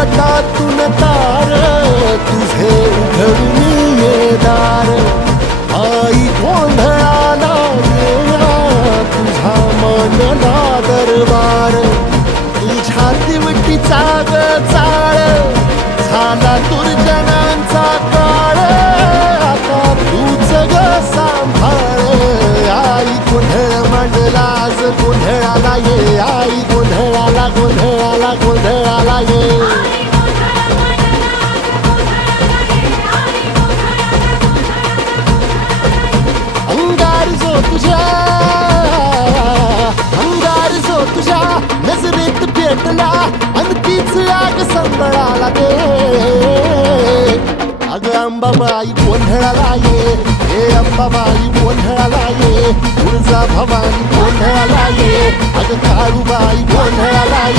संकटातून तार तुझे उघडून ये दार आई गोंधळाला येण्या तुझा मनला दरबार तुझ्या दिवटीचा ग चाळ झाला दुर्जनांचा काळ आता तूच ग सांभाळ आई गोंधळ मांडला आज गोंधळाला ये आई गोंधळाला गोंधळाला गोंधळाला ये तुझ्या नजरेत पेटला आणि तीच आग संबळाला दे अग अंबाबाई गोंधळाला ये हे अंबाबाई गोंधळाला ये तुळजा भवानी गोंधळाला ये अग काळूबाई गोंधळाला ये